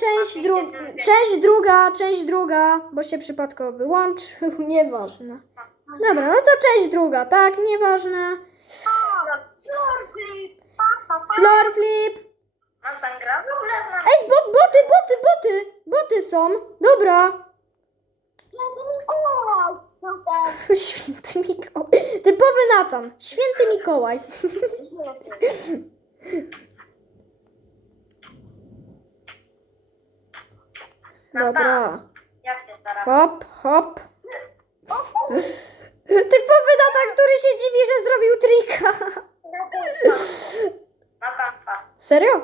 część, dru część druga, część druga, bo się przypadkowo wyłączył, nieważne. Dobra, no to część druga, tak, nieważne. Floor flip. Mam tam gra. Ej, bo, boty, boty, boty, boty są. Dobra. Święty Mikołaj. Tutaj. Święty Mikołaj. Typowy Natan. Święty Mikołaj. Dobra. Jak się stara? Hop, hop. Typowy Natan, który się dziwi, że zrobił trika. Na. Serio?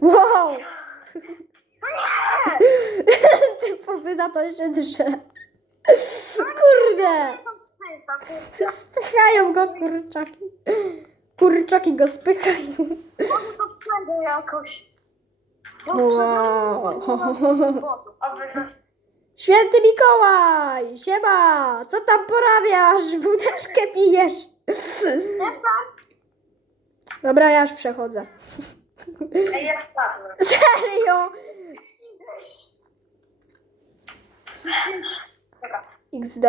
Wow. Typowy Natan się drze. Kurde. Spychają go kurczaki. Kurczaki go spychają. Może to przejdę jakoś. Wow. Oby Święty Mikołaj! Siema! Co tam porabiasz? Wódeczkę pijesz? Dobra, ja już przechodzę. Ej, ja spadłem. Serio? Dobra. XD.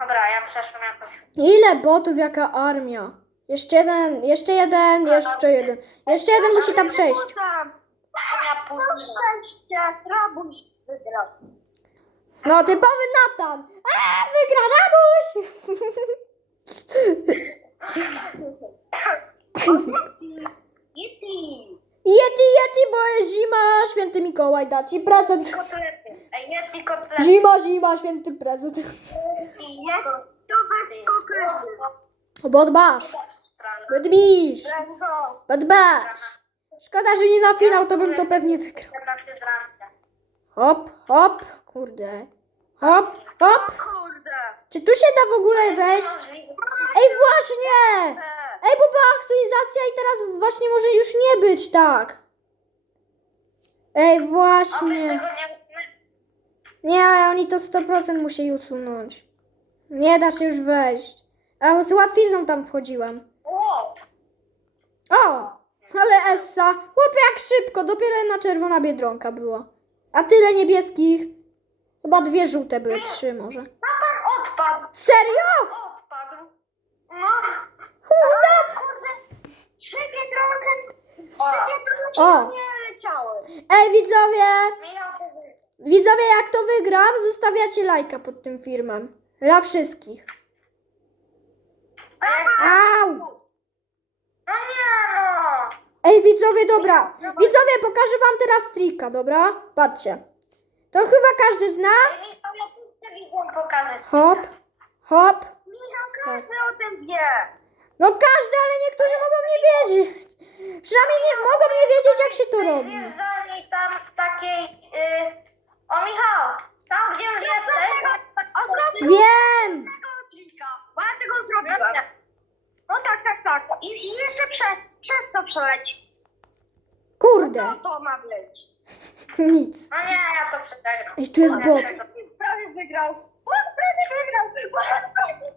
Dobra, ja przeszłem jakoś. Ile botów, jaka armia? Jeszcze jeden, jeszcze jeden, jeszcze jeden. Jeszcze jeden musi tam przejść. Szczęście, Rabuś wygrał. No, typowy Natan! A, wygra Rabuś! Yeti. Yeti, Yeti, bo jest zima, święty Mikołaj da ci prezent. Kotlety. Ej, Yeti kotlety. Zima, zima, święty prezent. Yeti kotlety. Bo dbasz, bo dbisz, bo dbasz. Szkoda, że nie na finał, to bym to pewnie wygrał. Hop, hop, kurde. Hop, hop. Czy tu się da w ogóle wejść? Ej, właśnie! Ej, bo była aktualizacja i teraz właśnie może już nie być tak. Ej, właśnie. Nie, oni to 100% musieli usunąć. Nie da się już wejść. A z łatwizną tam wchodziłem. O! O, ale Essa. Chłopie, jak szybko. Dopiero jedna czerwona biedronka była. A tyle niebieskich. Chyba dwie żółte były, trzy może. Pan odpadł. Serio? Odpadł. No. Kurde. Kurde. Trzy biedronki. O. Trzy biedronki nie leciały. Ej, widzowie. Miał to być. Widzowie, jak to wygram, zostawiacie lajka pod tym filmem. Dla wszystkich. Au! No nie no. Ej, widzowie, dobra. Widzowie, pokażę wam teraz trika, dobra? Patrzcie. To chyba każdy zna. Michał, ja tu chcę widzom pokazać. Hop, hop. Michał, każdy o tym wie. No każdy, ale niektórzy mogą nie wiedzieć. Przynajmniej nie, mogą nie wiedzieć, jak się to robi. Zjeżdżali tam w takiej... Y... O Michał, tam gdzie już jesteś... Wiem! Bo ja tego zrobiłem. No tak, tak, tak. I, i jeszcze prze, przez to przeleć. Kurde, Co to ma być? nic. No nie, ja to przegram. Ej, tu jest bot. prawie wygrał. Bot prawie wygrał. Bot prawie...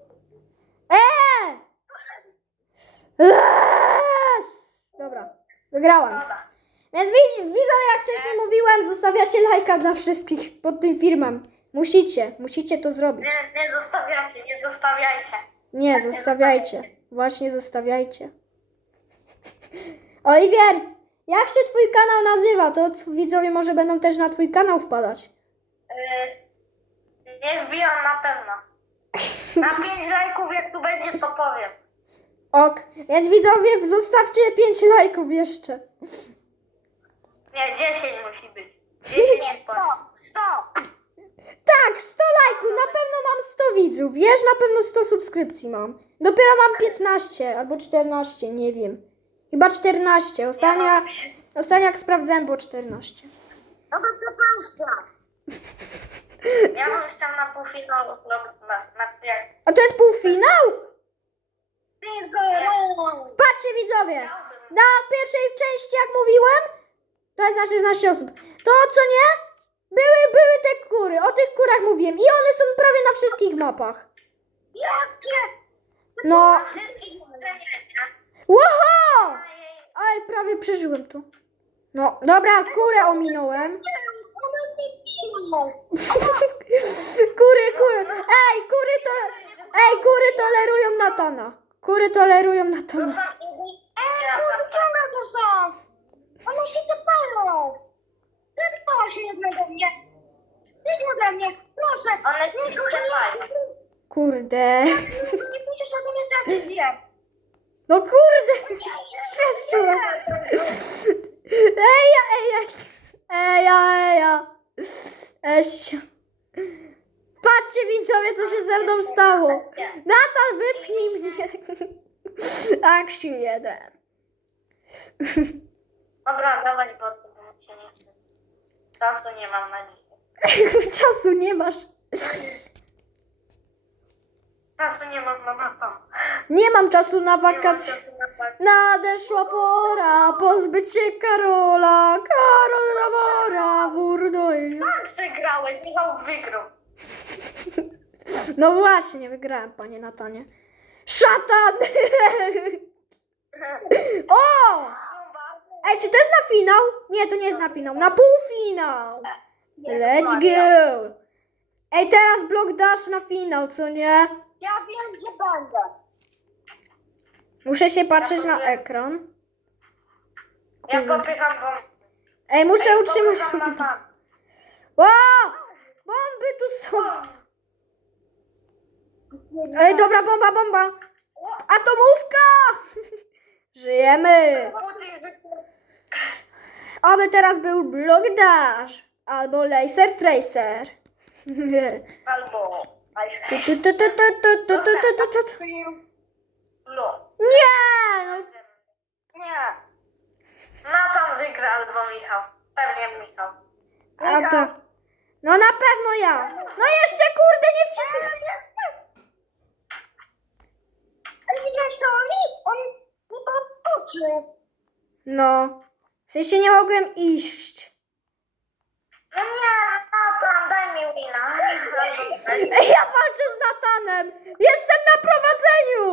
Eee! Yes! Dobra, wygrałam. Dobra. Więc widz- widzowie, jak wcześniej mówiłem, zostawiacie lajka dla wszystkich pod tym filmem. Musicie, musicie to zrobić. Nie, nie zostawiajcie, nie zostawiajcie. Nie, zostawiajcie. Właśnie zostawiajcie. Oliwier, jak się twój kanał nazywa? To widzowie może będą też na twój kanał wpadać. Yy, nie wbijam na pewno. Na 5 lajków jak tu będzie to powiem. Ok, więc widzowie, zostawcie 5 lajków jeszcze. Nie, 10 musi być. 10 po. 100. Tak, 100 lajków, na pewno mam 100 widzów, wiesz, na pewno 100 subskrypcji mam. Dopiero mam 15 albo 14, nie wiem. Chyba 14, ostatnio, ostatnio jak sprawdzałem było 14. No to 15. Ja bym chciał na półfinał zrobić na, na jak. A to jest półfinał? Patrzcie widzowie, na pierwszej części jak mówiłem, to jest nasze 16 osób. To co nie? Były, były te kury, o tych kurach mówiłem i one są prawie na wszystkich mapach. Jakie? No, Wszystkich łoho! A prawie przeżyłem to. No, dobra, kurę ominąłem. Kury, kury. Ej, kury to... Ej, kury tolerują Natana. Kury tolerują Natana. Ej, kurczaka to są. One się tepają. Zatkała się jednego mnie. Idź ode mnie, proszę. One ci Nikogo nie skrzepali. Kurde. nikogo nie piszesz o tym, ja cię. No kurde. Przeszła. Eja, eja. Eja, eja. Eś. Patrzcie widzowie, co się ze mną stało. Natal, wypchnij mnie. Action jeden. Dobra, dawaj pod... Czasu nie mam na dzisiaj. Czasu nie masz. Czasu nie mam na to. Nie mam czasu na wakacje. Nadeszła pora pozbyć się Karola. Karol na wora, wurdoj. Tak przegrałeś, Michał wygrał. No właśnie, wygrałem, panie Natanie. Szatan! o! Ej, czy to jest na finał? Nie, to nie jest na finał. Na półfinał. Let's go. Ej, teraz blok dash na finał, co nie? Ja wiem, gdzie będę. Muszę się patrzeć na ekran. Ja popycham wam. Ej, muszę utrzymać. Popycham na tam. O! Bomby tu są. Ej, dobra, bomba, bomba. Atomówka! Żyjemy. Oby teraz był blok dash. Albo laser tracer. Albo Tu, tu, tu, tu, tu, tu, tu, tu, tu, tu. Los. Nie! No, Nie. Nathan wygra albo Michał. Pewnie Michał. a to... No na pewno ja. No jeszcze kurde nie wcisnę. Ej, widziałeś to Oli? On mi podskoczył. No. W sensie nie mogłem iść. No nie, Nathan, daj mi wina. Ej, ja walczę z Natanem. Jestem na prowadzeniu.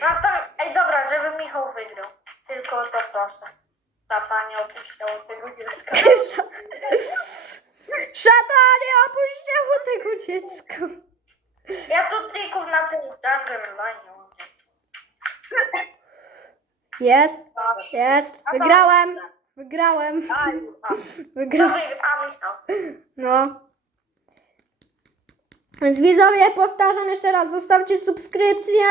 Nathan, ej dobra, żeby Michał wygrał. Tylko to proszę. Tata nie opuszczał tego dziecka. Szatanie opuściło tego dziecka. Ja tu trików na tym Jungle Jest, jest. Wygrałem. Wygrałem. Wygrałem. No. Więc widzowie, powtarzam jeszcze raz, zostawcie subskrypcję.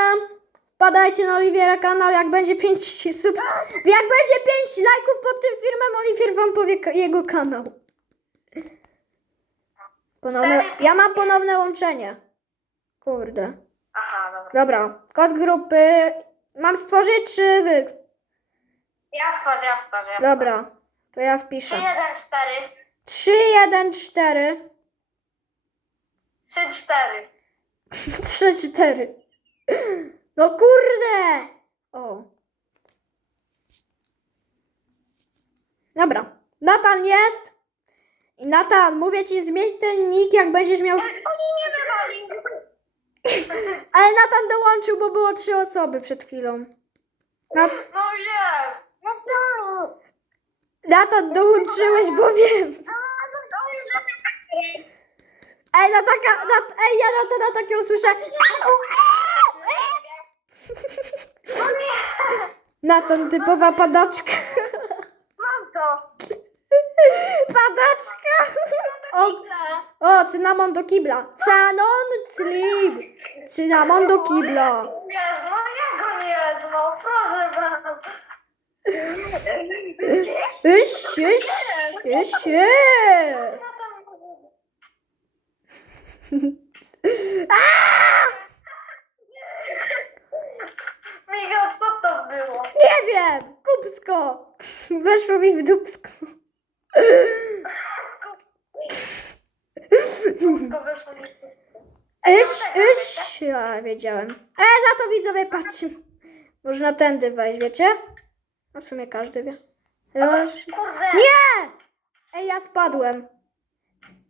Wpadajcie na Oliwiera kanał, jak będzie 5 subs... Jak będzie 5 lajków pod tym filmem, Oliwier wam powie jego kanał. Ponowne... Ja mam ponowne łączenie. Kurde. Aha, dobra. Dobra, kod grupy. Mam stworzyć czy wy? Ja stworzę, ja stworzę. Ja Dobra, to ja 3, wpiszę. 1, 4. 3, 1, 4. 3, 4. 3, 4. No kurde! O. Dobra. Natan jest. I Natan, mówię ci, zmień ten nick, jak będziesz miał. Oni nie wywali. Ale Natan dołączył, bo było trzy osoby przed chwilą. Na... No wiem. To. Natan dołączyłeś, bo wiem. Ej, na taka. Na... Ej, ja na to na takie usłyszę. Natan, typowa padaczka. Mam to. Padaczka! O, o, cynamon do kibla. Canon slip. Cynamon do kibla. Wiesz, Iś, iś, iś. Miga, co to było? Nie wiem, kupsko. Weszło mi w dupsko. Wyszło mi Iś, iś. Ja wiedziałem. E, za to widzowie. Można tędy wejść, wiecie? No w sumie każdy wie. Kurde. Nie! Ej, ja spadłem.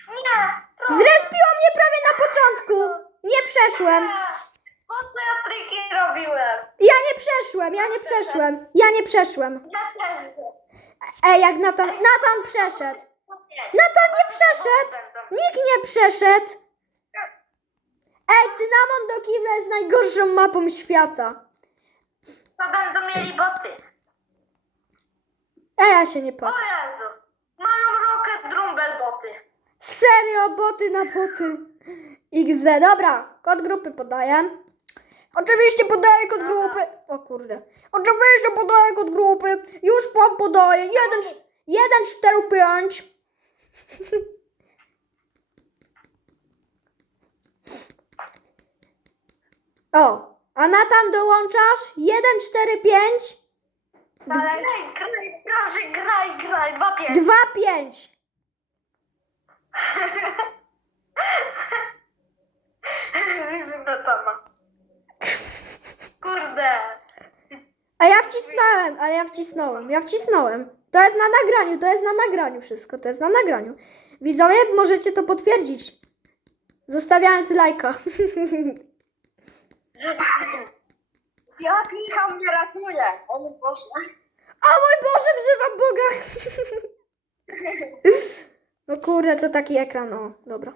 Nie. proszę. Zrespiło mnie prawie na początku. Nie przeszłem. Bo co ja triki robiłem. Ja nie przeszłem, ja nie przeszłem, ja nie przeszłem. Ja też. Ej, jak Natan, Natan przeszedł. Natan nie przeszedł. Nikt nie przeszedł. Ej, Cynamon do Kibla jest najgorszą mapą świata. To będą mieli boty. Ej, ja się nie O patrzę. Jezu. Mają Rocket Drumbel boty. Serio, boty na boty. XZ, dobra, kod grupy podaję. Oczywiście podaję kod grupy. O kurde. Oczywiście podaję kod grupy. Już pan podaję. 1, 1, 4, 5. O, a Natan dołączasz? 1, 4, 5, Graj, graj, graj, graj. 2, 5. Widzę Natana. Kurde. A ja wcisnąłem, ale ja wcisnąłem, ja wcisnąłem. To jest na nagraniu, to jest na nagraniu wszystko, to jest na nagraniu. Widzowie, możecie to potwierdzić. Zostawiając lajka. Jak Michał mnie ratuje. On poszedł. O mój Boże, wzywam Boga! No kurde, to taki ekran, o, dobra.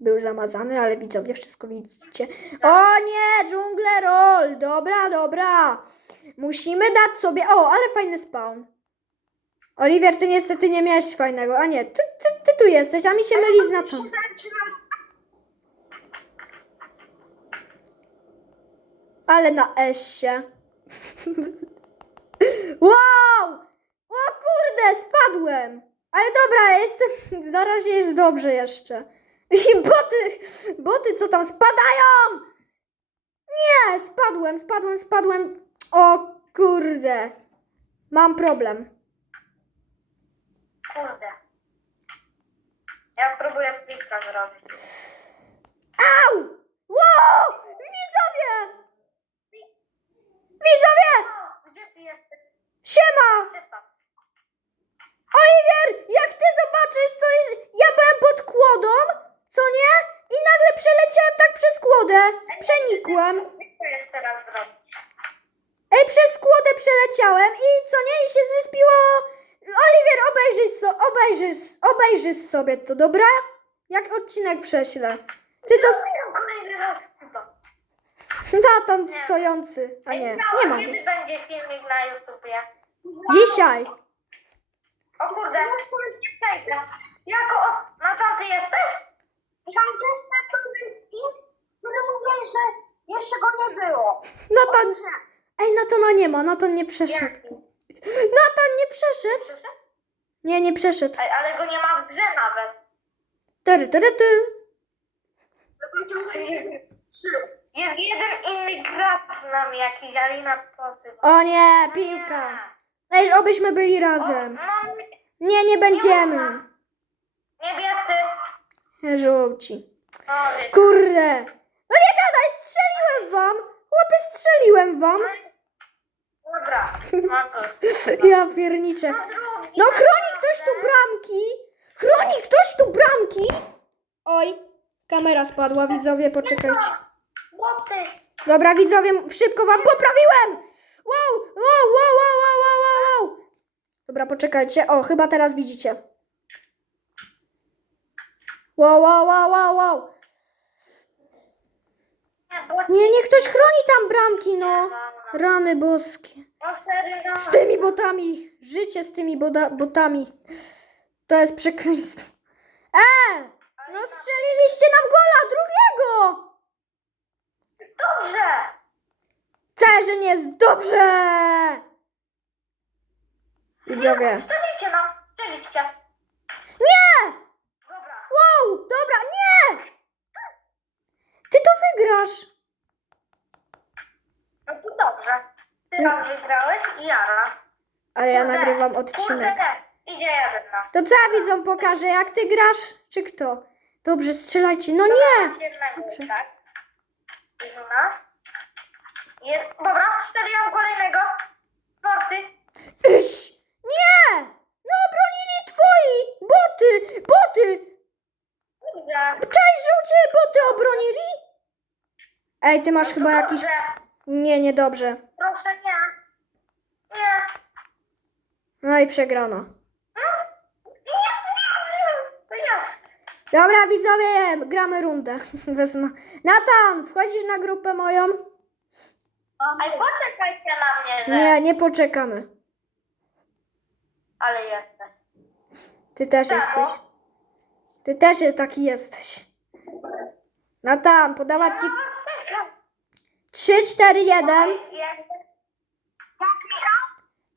Był zamazany, ale widzowie wszystko widzicie. O nie, dżungle roll, dobra, dobra. Musimy dać sobie, o, ale fajny spawn. Oliwier, ty niestety nie miałeś fajnego, a nie, ty, ty, ty tu jesteś, a mi się myli z. Ale na S-ie. wow! O kurde, spadłem! Ale dobra, jestem. Na razie jest dobrze jeszcze. I boty, boty co tam spadają! Nie, spadłem, spadłem, spadłem. O kurde. Mam problem. Kurde. Ja próbuję plika zrobić. Au! Wow! Widzowie! Widzowie! Gdzie ty jesteś? Siema! Oliwier, jak ty zobaczysz coś, ja byłem pod kłodą, co nie? I nagle przeleciałem tak przez kłodę, przenikłem. Jest teraz zrobić? Ej, przez kłodę przeleciałem i co nie? I się zrespiło. Oliwier, obejrzyj, so, obejrzysz, obejrzysz sobie to, dobra? Jak odcinek prześlę. Ty to... Kolejny raz chyba. Natan stojący. A nie, nie mam. Kiedy będzie filmik na YouTubie? Dzisiaj. O kurde. Hejka. Jako... O, Natan, ty jesteś? Ja jestem na Turyski, który mówił, że jeszcze go nie było. Natan... Ej, Natana nie ma, Natan nie przeszedł. Natan nie przeszedł. Nie, nie przeszedł. Ej, ale go nie ma w grze nawet. Tyry, tyry, ty. Jest jeden inny gracz z nami jakiś, ale na poty. O nie, piłka. Ej, obyśmy byli razem. Mam Nie, nie będziemy. niebiescy. Żółci. Kurde. No nie gadaj, strzeliłem wam. Chłopie, strzeliłem wam. Dobra, mam. Ja pierniczę. No drugi. No chroni ktoś tu bramki. Chroni ktoś tu bramki. Oj, kamera spadła, widzowie, poczekajcie. Dobra, widzowie, szybko wam poprawiłem. Wow, wow, wow, wow, wow, wow, wow. Dobra, poczekajcie. O, chyba teraz widzicie. Wow, wow, wow, wow, wow. Nie. Nie, ktoś chroni tam bramki, no. Rany boskie. Z tymi botami. Życie z tymi boda- botami. To jest przekleństwo. E! No strzeliliście nam gola drugiego! Dobrze. Nie jest dobrze! Widzowie. Strzelicie nam. Strzelicie. Nie! Dobra. Wow, dobra, nie! Ty to wygrasz. No to dobrze. Ty raz wygrałeś i ja raz. Ale ja Kurde, nagrywam odcinek. Kurde, idzie jeden nas. To co ja widzom pokażę, jak ty grasz, czy kto? Dobrze, strzelajcie. No nie! Dobrze. Nas. Jed... Dobra, strzeliłam kolejnego. Czwarty. Iś! Nie! No obronili twoi! Boty! Boty! Dobrze. U ciebie boty obronili? Ej, ty masz No chyba jakiś... dobrze. Nie, niedobrze. Proszę nie. Nie. No i przegrano. No. Nie, nie, nie. To jest. Dobra, widzowie, gramy rundę. Wezmę. Natan, wchodzisz na grupę moją? Ej, poczekajcie na mnie, że... Nie, nie poczekamy. Ale jestem. Ty też Czemu? jesteś. Ty też taki jesteś. Natan, podawać ci No, czekam. 3, 4, 1. Ej, jak- Jak Michał?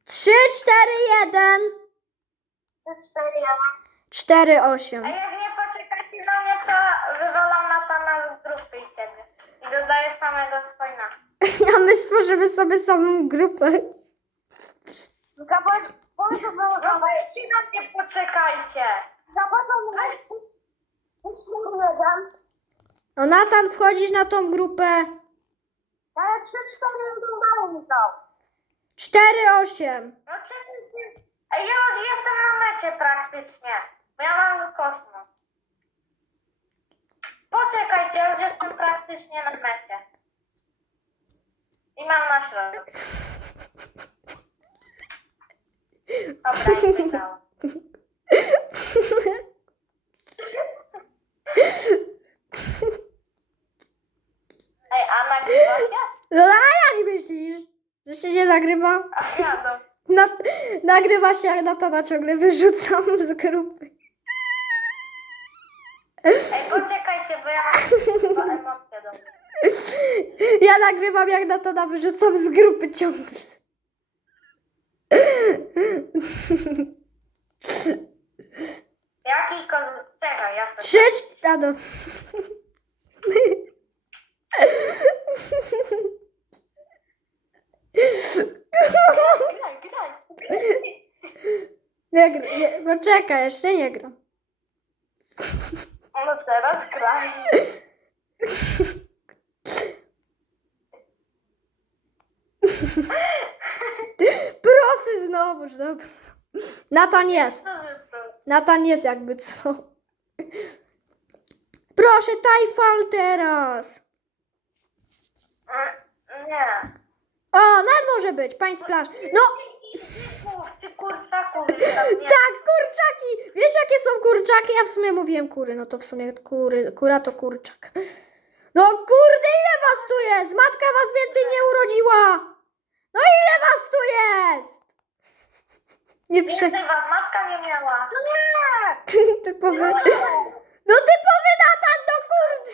3, 4, 1. Cztery, jeden. 4, 8. A jak nie poczekacie na mnie, to wywalam Natana z grupy i ciebie. I dodaję samego swojna. A my stworzymy sobie samą grupę. Luka, co to No weźcie na mnie, poczekajcie. Zapłacą mi jeden. No Natan, wchodzisz na tą grupę. Ale trzy, cztery wyglądało mi to. 4, 8. No ty- Ej, ja już jestem na mecie praktycznie. Bo ja mam kosmos. Poczekajcie, ja już jestem praktycznie na mecie. I mam na środek. Dobra. Ej, a nagrywa się? No a jak myślisz? Że się nie nagrywa? A jadą. Na, nagrywa się, jak Natana ciągle wyrzucam z grupy. Ej, poczekajcie, bo ja mam do mnie. Ja nagrywam, jak Natana wyrzucam z grupy ciągle. Jaki koz... Czekaj, ja sobie... Trzy, a no. Graj, graj. Nie, gra- nie, poczekaj, jeszcze nie gram. No teraz graj. Prosy znowu, dobra. Natan jest. Wy pro- Natan jest jakby co. Proszę, Tajfal teraz. Mm, Nie. O, nawet może być, pań plaż. No, ty, ty kurczaku, tak, kurczaki. Wiesz, jakie są kurczaki? Ja w sumie mówiłem kury, no to w sumie kury, kura to kurczak. No kurde, ile was tu jest? Matka was więcej nie urodziła. No ile was tu jest? Nie prze... Więcej was matka nie miała. No nie! Typowy... No typowy Natan, no kurde.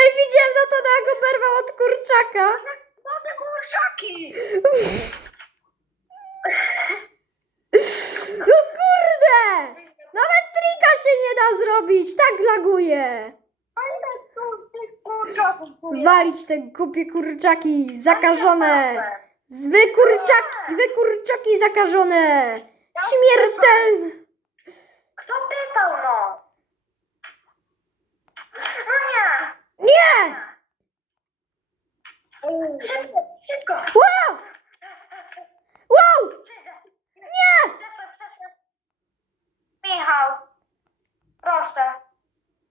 Ej, widziałem na to, jak oberwał od kurczaka. No te kurczaki! No kurde! Nawet trika się nie da zrobić, tak laguje. A ile tu tych kurczaków tu jest? Walić te głupie kurczaki zakażone. Zwy kurczaki, wy kurczaki zakażone. Śmiertelne. Kto pytał, no? No nie! Szybko, szybko! Wow! Wow! Nie! Przeszłem, przeszłem. Michał, proszę.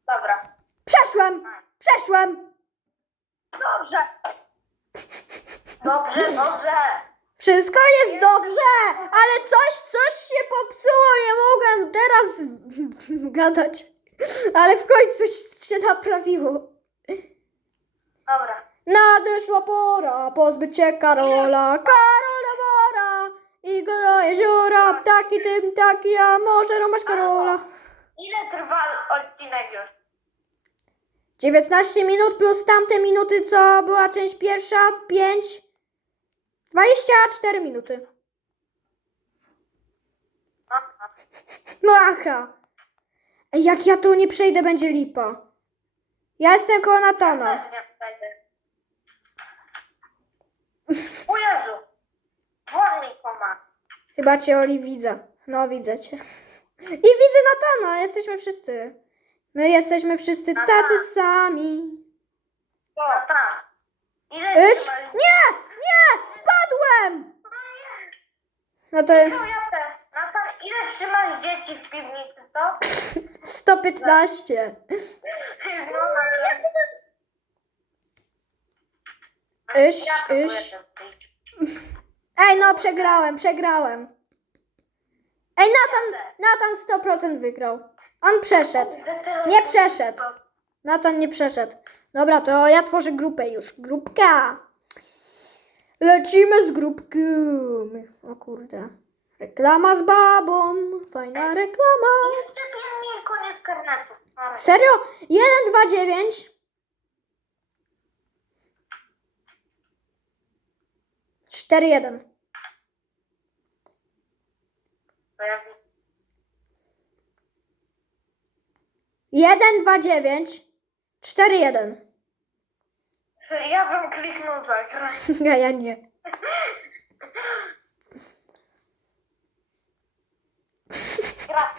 Dobra. Przeszłem! Przeszłem! Dobrze. Dobrze, dobrze. Wszystko jest dobrze, ale coś, coś się popsuło, nie mogłem teraz gadać. Ale w końcu się naprawiło. Dobra. Nadeszła pora pozbyć się Karola. Karol do wora i go do jeziora. Ptaki tym taki, a może rąbać Karola. Ile trwa odcinek już? 19 minut plus tamte minuty, co była część pierwsza, 5, 24 minuty. Aha. No aha. Ej, jak ja tu nie przejdę, będzie lipa. Ja jestem koło Natana. Też nie. O Jezu. Won mi pomaga. Chyba cię, Oli, widzę. No, widzę cię. I widzę Natana, jesteśmy wszyscy. My jesteśmy wszyscy tacy sami. No tak. Ile trzymasz- nie, nie, spadłem. No nie. No to No ja też. Natan, ile trzymasz dzieci w piwnicy, co? 115. No, jakie to jest... Iść, iść. Ej, no przegrałem, przegrałem. Ej, Natan, Natan 100% wygrał. On przeszedł. Nie przeszedł. Natan nie przeszedł. Dobra, to ja tworzę grupę już. Grupka. Lecimy z grupką. O kurde. Reklama z babą. Fajna reklama. Jeszcze minut, koniec karnetu. Serio? 1, 2, 9. 4, 1. To ja widzę. 1, 2, 9. 4, 1. Ja bym kliknął zagrać. Ja, ja nie. Gra.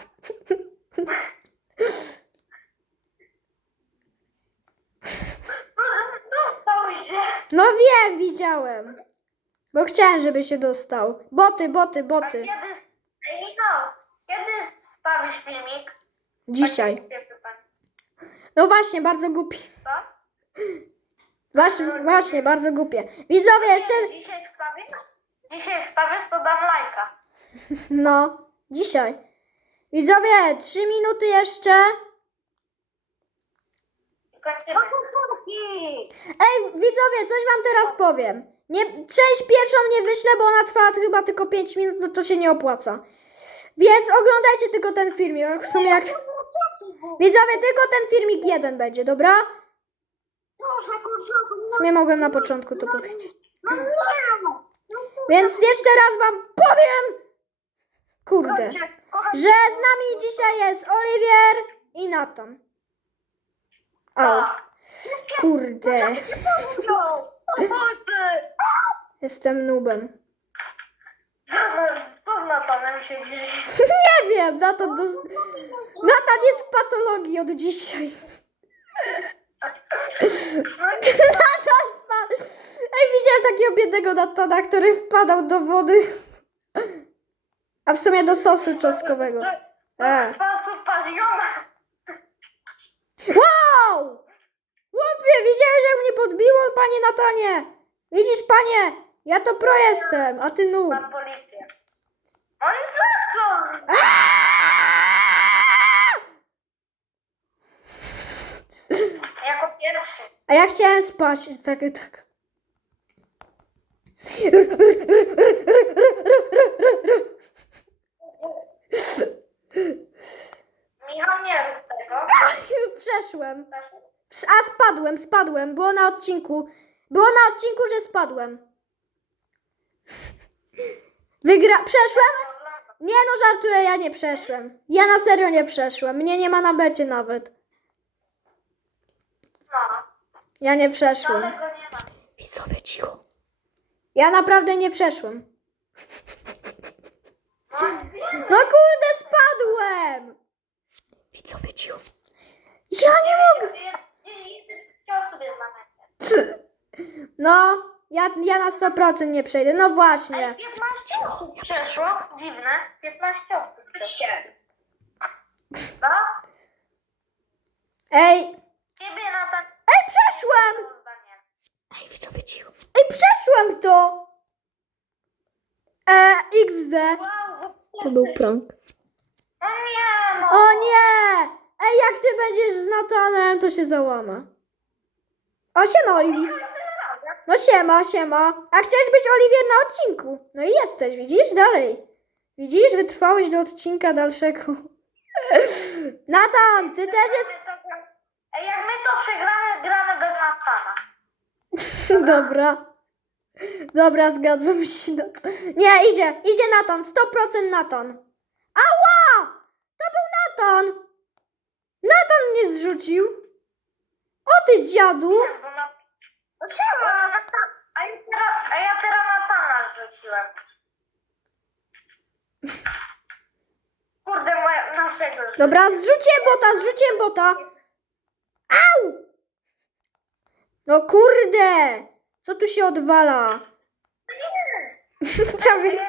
Dostał się. No wiem, widziałem. Bo chciałem, żeby się dostał. Boty, boty, A boty. kiedy... Ej, Michał, kiedy wstawisz filmik? Dzisiaj. Takie głupie pytanie. No właśnie, bardzo głupie. Co? Właśnie, właśnie, bardzo głupie. Widzowie, jeszcze... Dzisiaj wstawisz? Dzisiaj wstawisz, to dam lajka. No, dzisiaj. Widzowie, 3 minuty jeszcze. Tylko kiedy... Ej, widzowie, coś wam teraz powiem. Nie, część pierwszą nie wyślę, bo ona trwa chyba tylko 5 minut, no to się nie opłaca. Więc oglądajcie tylko ten filmik. W sumie jak... Widzowie, tylko ten filmik jeden będzie, dobra? W sumie mogłem na początku to powiedzieć. no nie! Więc jeszcze raz wam powiem, kurde, że z nami dzisiaj jest Oliwier i Nathan. O, kurde, No, Pomocy! jestem nubem. Co z Natanem się dzieje? Nie wiem, Nathan, dos... Nathan jest w patologii od dzisiaj. Nathan wpadł. Ej, widziałem takiego biednego Nathana, który wpadał do wody. A w sumie do sosu czosnkowego. E. Sposób paliona. Wow! Chłopie, widziałeś jak mnie podbiło, panie Natanie? Widzisz, panie, ja to pro jestem, a ty noob. Na policję. On za co? Jako pierwszy. A ja chciałem spać, tak, tak. Michał, nie rób tego. Przeszłem. A spadłem, spadłem. Było na odcinku. Było na odcinku, że spadłem. Wygra... Przeszłem? Nie no, żartuję, ja nie przeszłem. Ja na serio nie przeszłem. Mnie nie ma na becie nawet. No, Ja nie przeszłem. Widzowie, cicho. Ja naprawdę nie przeszłem. No. No kurde, spadłem! Widzowie, cicho. Ja nie mogę. Chciał sobie znaleźć. No, ja, ja na 100% nie przejdę. No właśnie. 15 osób przeszło. Dziwne. 15 osób przeszło. No? Ej, Ciebie na tak ej, przeszłem! zdanie. Ej, widzowie, cicho. Ej, przeszłem to! E, XD. Wow, To był prank. No nie no. O nie! Ej, jak ty będziesz z Natanem, to się załama. O, siema, Oliwii. No siema, siema. A chciałeś być Oliwier na odcinku. No i jesteś, widzisz? Dalej. Widzisz? Wytrwałeś do odcinka dalszego. Natan, ty też jest... Ej, jak my to przegramy, gramy bez Natana. Dobra. Dobra, zgadzam się na to. Nie, idzie, idzie Natan, 100% Natan. Ała! To był Natan! Natan mnie zrzucił. O ty dziadu! No. A ja teraz, a ja teraz Natana rzuciłem. Kurde, moja, naszego rzuciłem. Dobra, zrzuciłem bota, zrzuciłem bota. Au! No kurde! Co tu się odwala? Nie! Prawie...